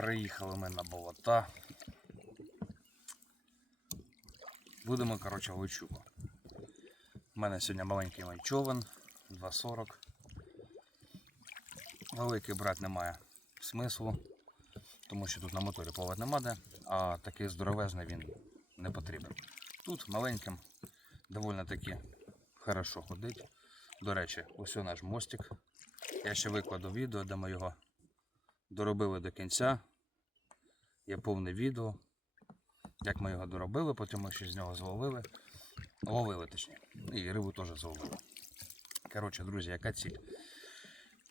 Приїхали ми на болота. Будемо, коротше, ловити. У мене сьогодні маленький мій човен 2,40. Великий брати немає смислу, тому що тут на моторі плавати нема де, а такий здоровезний він не потрібен. Тут маленьким доволі таки хорошо ходить. До речі, ось наш мостик. Я ще викладу відео, де ми його доробили до кінця. Є повне відео, як ми його доробили, потім ми ще з нього зловили. Ловили точніше. І рибу теж зловили. Коротше, друзі, яка ціль?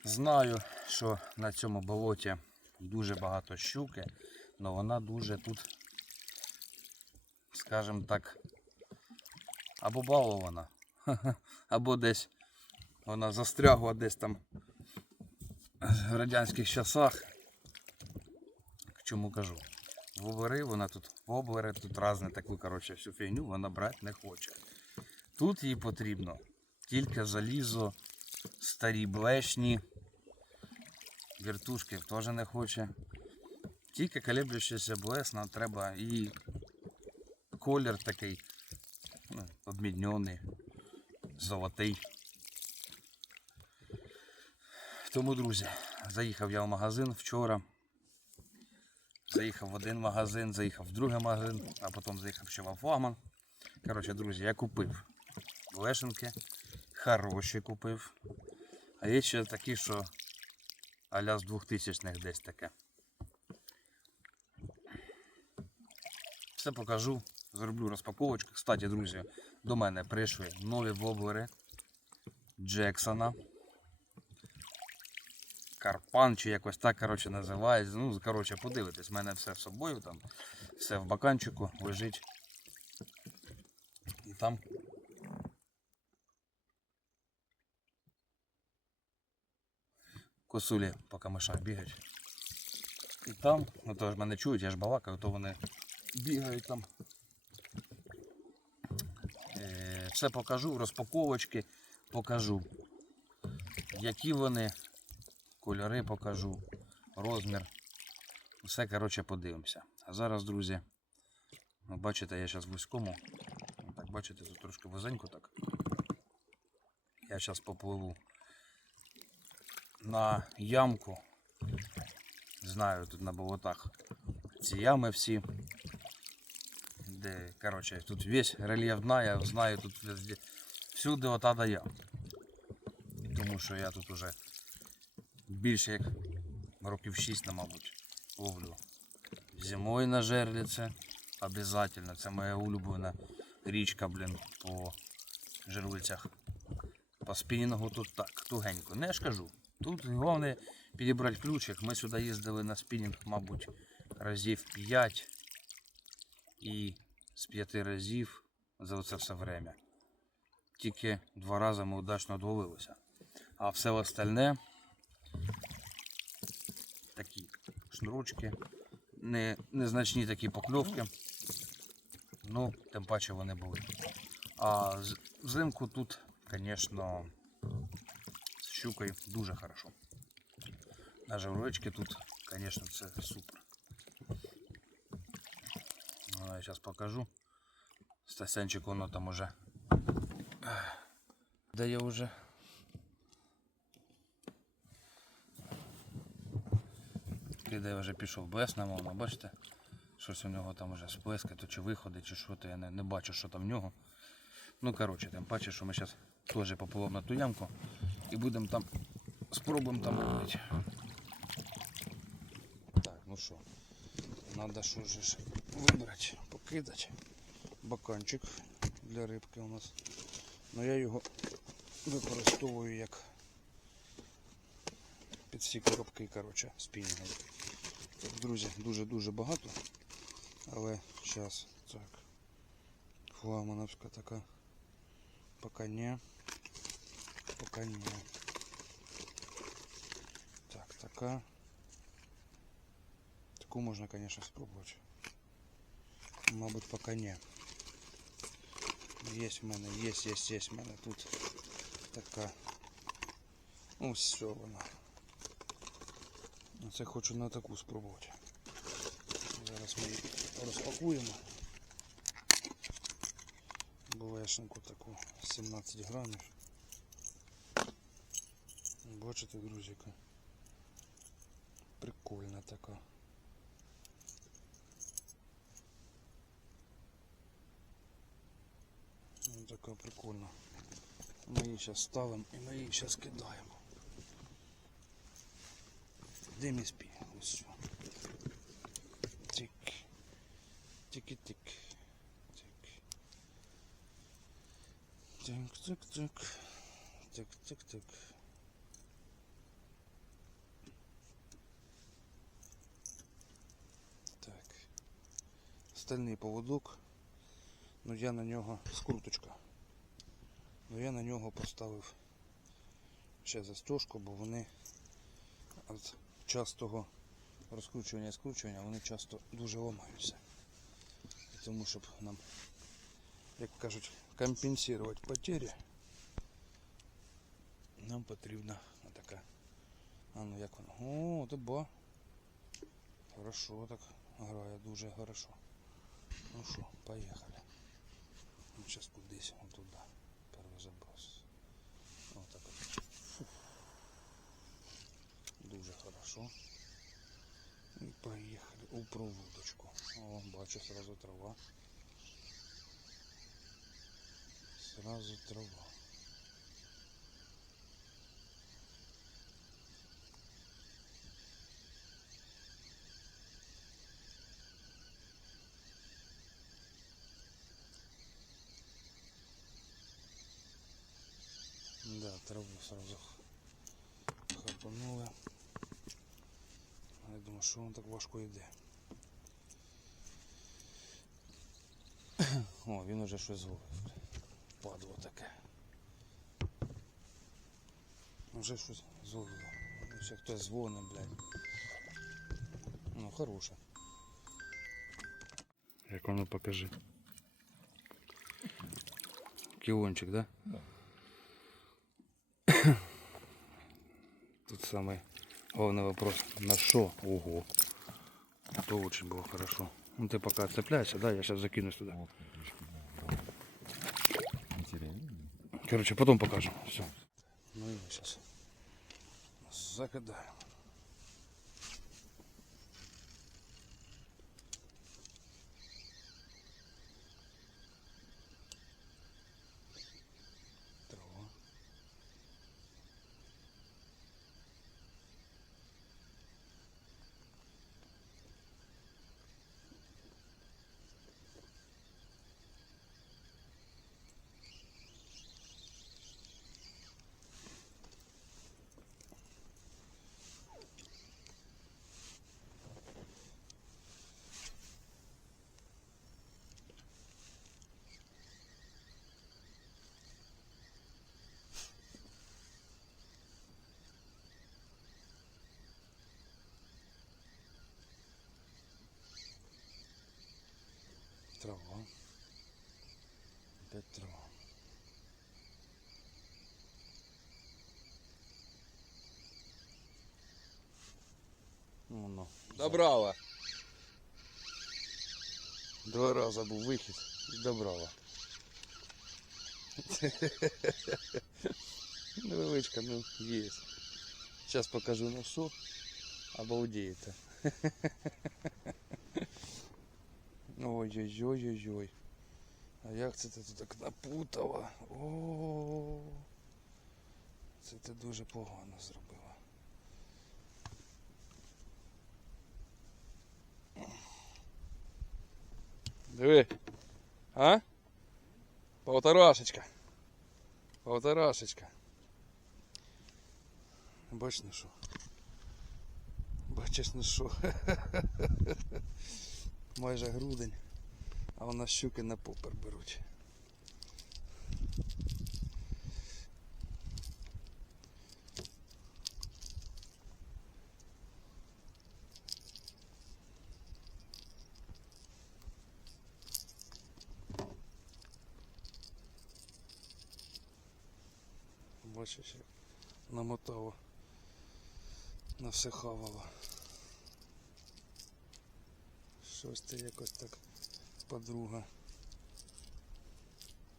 Знаю, що на цьому болоті дуже багато щуки, але вона дуже тут, скажімо так, або балована, або десь вона застрягла десь там в радянських часах. Чому кажу? Вовери, вона тут воблери, тут разне таку, коротше, всю фігню вона брати не хоче. Тут їй потрібно тільки залізо, старі блешні, вертушки теж не хоче. Тільки каліблющийся блес нам треба і колір такий ну, обміднений, золотий. Тому, друзі, заїхав я в магазин вчора. Заїхав в один магазин, заїхав в другий магазин, а потім заїхав ще в флагман. Коротше, друзі, я купив лешинки, хороші купив. А є ще такі, що аля з 2000-х десь таке. Все покажу, зроблю розпаковочку. Кстати, друзі, до мене прийшли нові воблери Джексона. Карпан чи якось так коротше, називається. Ну, коротше, подивитись, в мене все з собою, там, все в баканчику лежить. І там. Косулі по камишах бігають. І там, ну то ж мене чують, я ж балакаю, то вони бігають там. Е, Все покажу, розпаковочки покажу. Які вони, кольори покажу, розмір. Все, коротше, подивимося. А зараз, друзі, ну, бачите, я зараз в вузькому. Ну, Так, бачите, тут трошки вузенько так. Я зараз попливу на ямку. Знаю, тут на болотах ці ями всі. Де, коротше, тут весь рельєф дна, я знаю тут везде, всюди ота да ям. Тому що я тут уже більше як років 6, мабуть, ловлю. Зимою на жерліце обязательно. Це моя улюблена річка, блін, по жерлицях. По спінінгу тут так, тугенько. Не я ж кажу. Тут головне підібрати ключик. Ми сюди їздили на спінінг, мабуть, разів 5 і з 5 разів за це все время. Тільки два рази ми удачно одловилися. А все остальне шнурочки, не, незначні такі покльовки. Ну, тим паче вони були. А з- взимку тут, звісно, з щукою дуже хорошо. На живрочки тут, звісно, це супер. Ну, я зараз покажу. Стасянчик воно там уже. Де я вже? Де я вже пішов без намовно, бачите? Щось у нього там вже сплеска, то чи виходить, чи що то я не, не бачу, що там в нього. Ну коротше, тим паче, що ми зараз теж попливемо на ту ямку і будемо там, спробуємо там ловити. Так, ну що, треба що ж вибрати, покидати. Баканчик для рибки у нас. Ну я його використовую як під всі коробки, коротше, спінінгові. Так, друзі, дуже-дуже багато. Але зараз так. Флагмановська така. Пока не. Пока не. Так, така. Таку можна, конечно, спробувати. Мабуть, пока не. Есть в мене, есть, есть, есть в мене тут така. Ну, все вона. Це хочу на таку спробувати. Зараз ми її розпакуємо. Булешеньку таку 17 грамів. Бачите, друзі, яка прикольна така. Ну, така прикольна. Ми її зараз ставимо і ми її зараз кидаємо. Де мій спі? Ось що. Тик. Тики-тик. Тик. Тик-тик-тик. Тик-тик-тик. Так. Стальний поводок. Ну я на нього скруточка. Ну я на нього поставив ще застежку, бо вони частого розкручування і скручування вони часто дуже ламаються. Тому щоб нам, як кажуть, компенсувати потери, нам потрібна така. А ну як воно? О, ти ба. Хорошо так грає, дуже хорошо. Ну що, поїхали. Зараз кудись, вон туди. Перший заброс. Отак от. Фу. Дуже хорошо. І поїхали у проводочку. О, бачу сразу трава. Сразу трава. Да, траву сразу хапанули. Думаю, що воно так важко йде. О, він уже щось зловив. Падло таке. Вже щось зловило. Ще хтось дзвонить, блядь. Ну, хороше. Як воно покажи. Кілончик, да? Тут самый главный вопрос, на что? Ого. Это очень было хорошо. Ну ты пока цепляйся, да, я сейчас закинусь туда. Вот, крышки, да, да. Интересно. Короче, потом покажем. Все. Ну и сейчас закидаем. Трава. Опять трава. Ну, ну. Добрала. Два рази був вихід і добрала. Невеличка, ну є. Зараз покажу на що. Ой-ой-ой-ой-ой. А як це ти тут так напутала? О, це ти дуже погано зробила. Диви. А? Полторашечка. Полторашечка. Бач на що. Бачиш на що. Майже грудень. А у нас щуки на попер беруть. Бачиш, як намотало на все хавало. Щось це якось так подруга.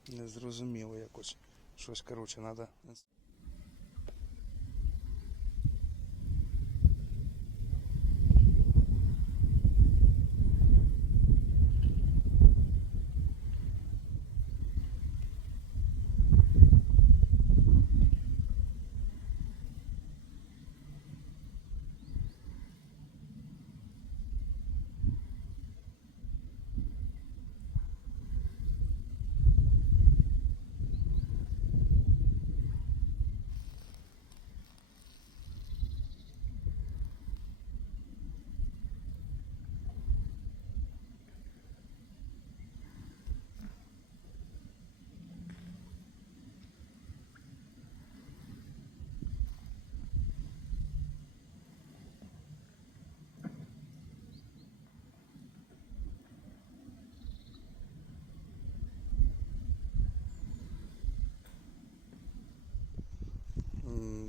Незрозуміло якось. Щось, коротше, треба.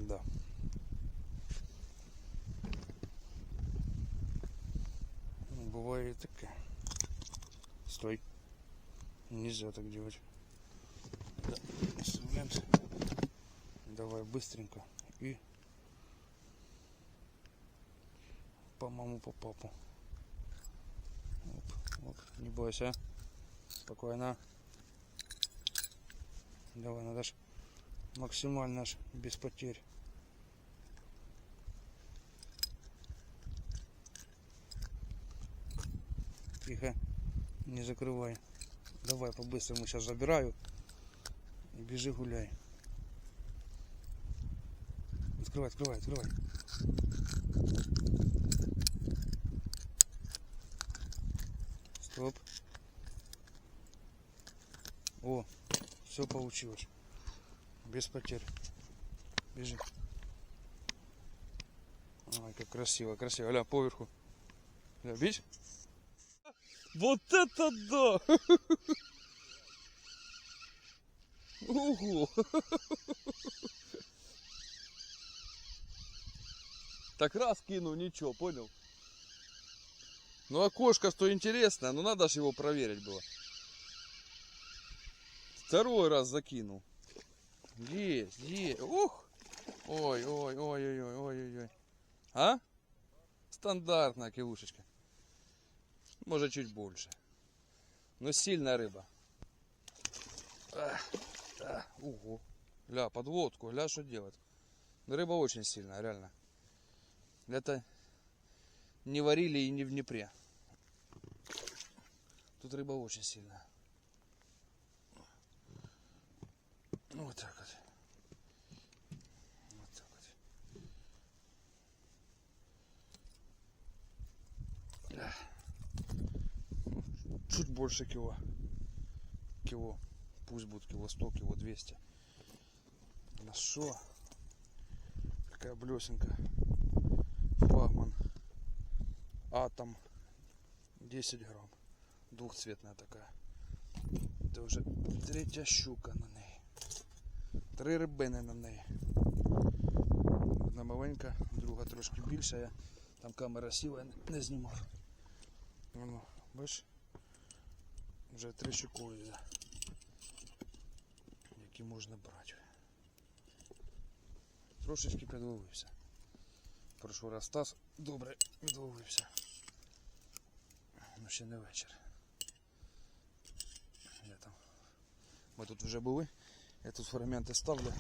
Да. Бывает таке. Стой. Нельзя так делать. Да. Оставляемся. Давай быстренько. И по маму, по папу. Оп, оп. Не бойся. Спокойно. Давай, ж максимально без потерь. Тихо, не закрывай. Давай по-быстрому сейчас забираю. И бежи гуляй. Открывай, открывай, открывай. Стоп. О, все получилось. Без потерь. Бежи. Ой, как красиво, красиво. Ля, поверху. Ля, видишь? Вот это да! Ого! Так раз кинул, ничего, понял? Ну окошко что интересное, но надо же его проверить было. Второй раз закинул. Есть, есть. Ух! Ой, ой, ой, ой, ой, ой, ой. А? Стандартная килушечка. Может чуть больше. Но сильная рыба. Ого. Ля, подводку, ля, что делать? Ну, рыба очень сильная, реально. Это не варили и не в Днепре. Тут рыба очень сильная. Ну, вот так вот. Вот так вот. Эх. Ну, Чуть больше кило. Кило. Пусть будет кило 100, кило 200. На что? Какая блесенка. Флагман. Атом. 10 грамм. Двухцветная такая. Це вже третя щука на неї. Три рибини на неї. Одна маленька, друга трошки більша. Я там камера сіла, я не- знімав. Воно, бачиш? Вже три щукою, які можна брати. Трошечки підловився. Прошлий раз Стас добре відловився. Ну ще не вечір. Я там. Ми тут вже були. Я тут фрагменти ставлю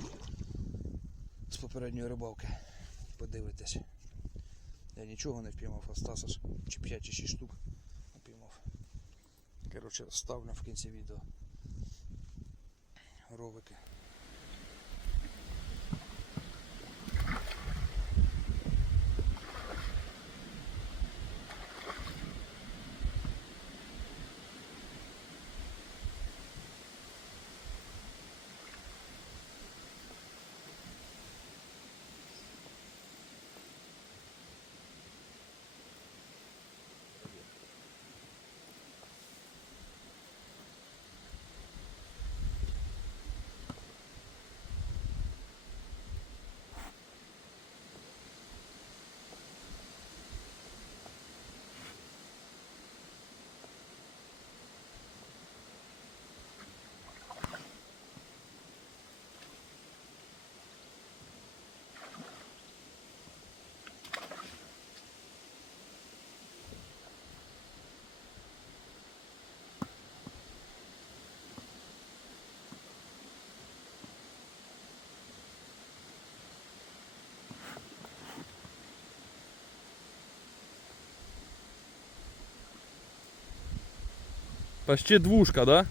з попередньої рибалки. Подивитесь. Я нічого не впіймав, а Стаса чи 5 чи 6 штук впіймав. Коротше, ставлю в кінці відео. Ровики. Почти двушка, да?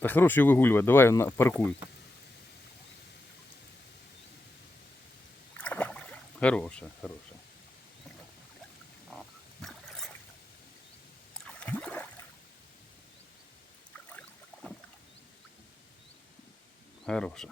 Та хороший вигулювати, давай паркуй. Хороша, хороша. Хороша.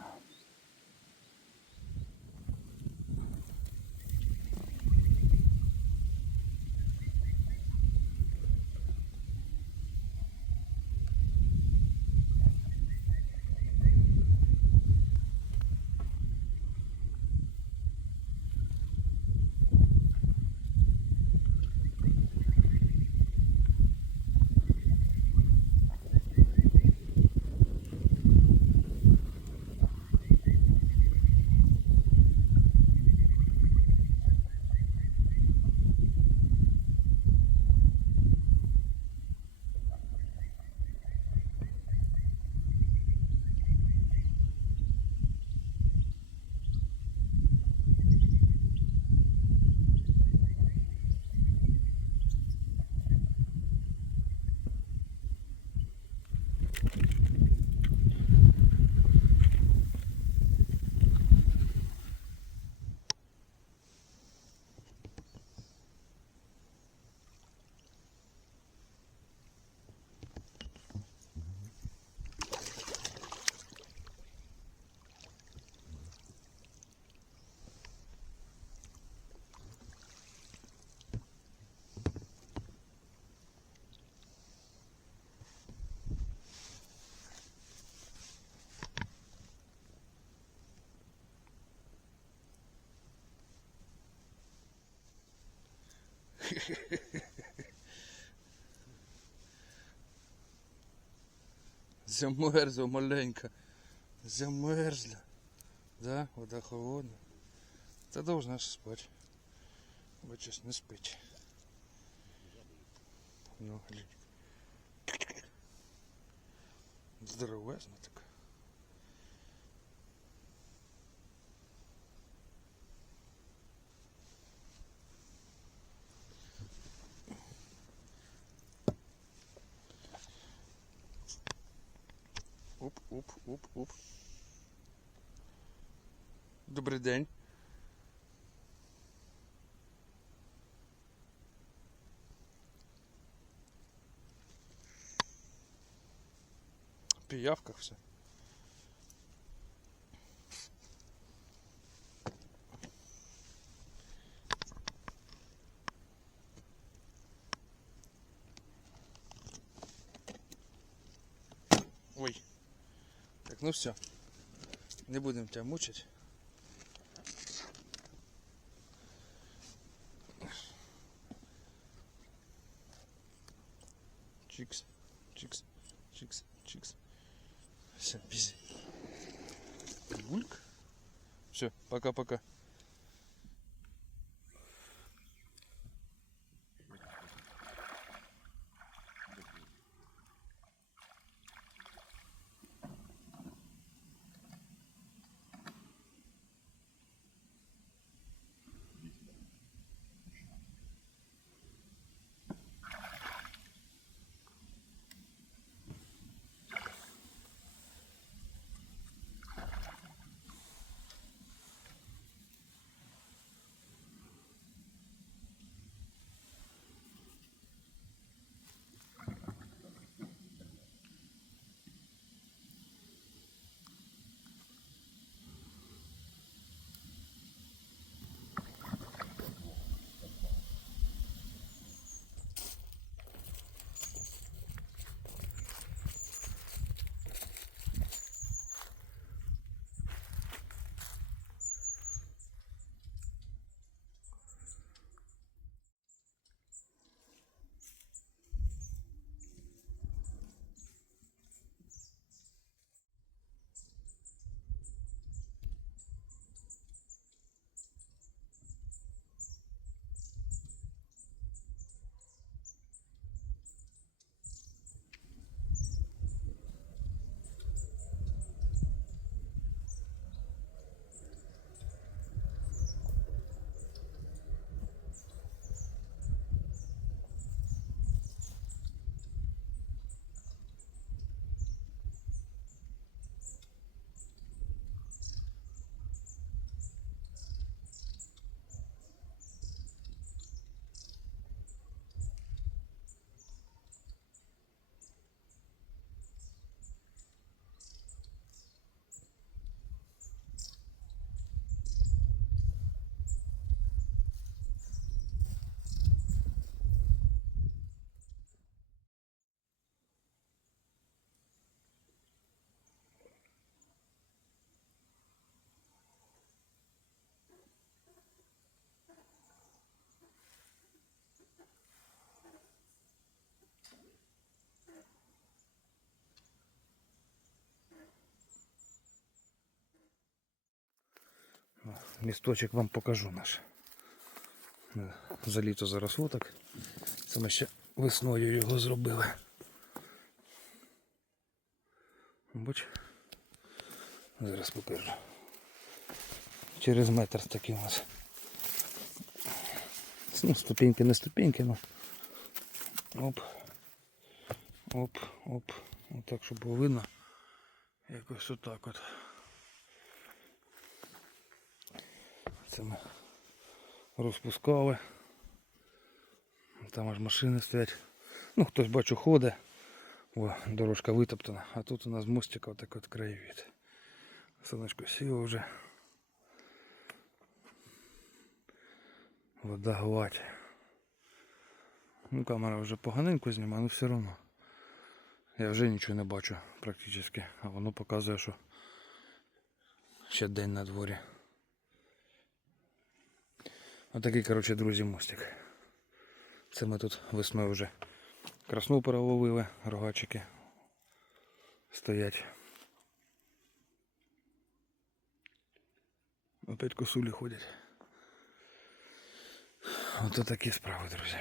Замерзла маленька. Замерзла. Да, вода холодна. Та должна спать. Бачиш, не спить. Ну. Здоровезна така. Оп, оп. Добрий день. В все. Ну все. Не будем тебя мучить. Чикс, чикс, чикс, чикс. Все, пизи. Гульк. Все, пока-пока. Місточок вам покажу наш. Е, За літо заросло так. Це ми ще весною його зробили. Бач. Зараз покажу. Через метр такий у нас. Ну, ступеньки не ступеньки, ну. Оп. Оп, оп. Отак, щоб було видно. Якось отак от. Це ми розпускали. Там аж машини стоять. Ну, хтось бачу ходить. О, дорожка витоптана. А тут у нас з мостика отак от краєвід. Сонечко сіло вже. Вода гладь. Ну, камера вже поганенько знімає, але все одно. Я вже нічого не бачу практично. А воно показує, що ще день на дворі. Отакий, коротше, друзі, мостик. Це ми тут весною вже красну переловили, рогачики стоять. Опять косулі ходять. Ото такі справи, друзі.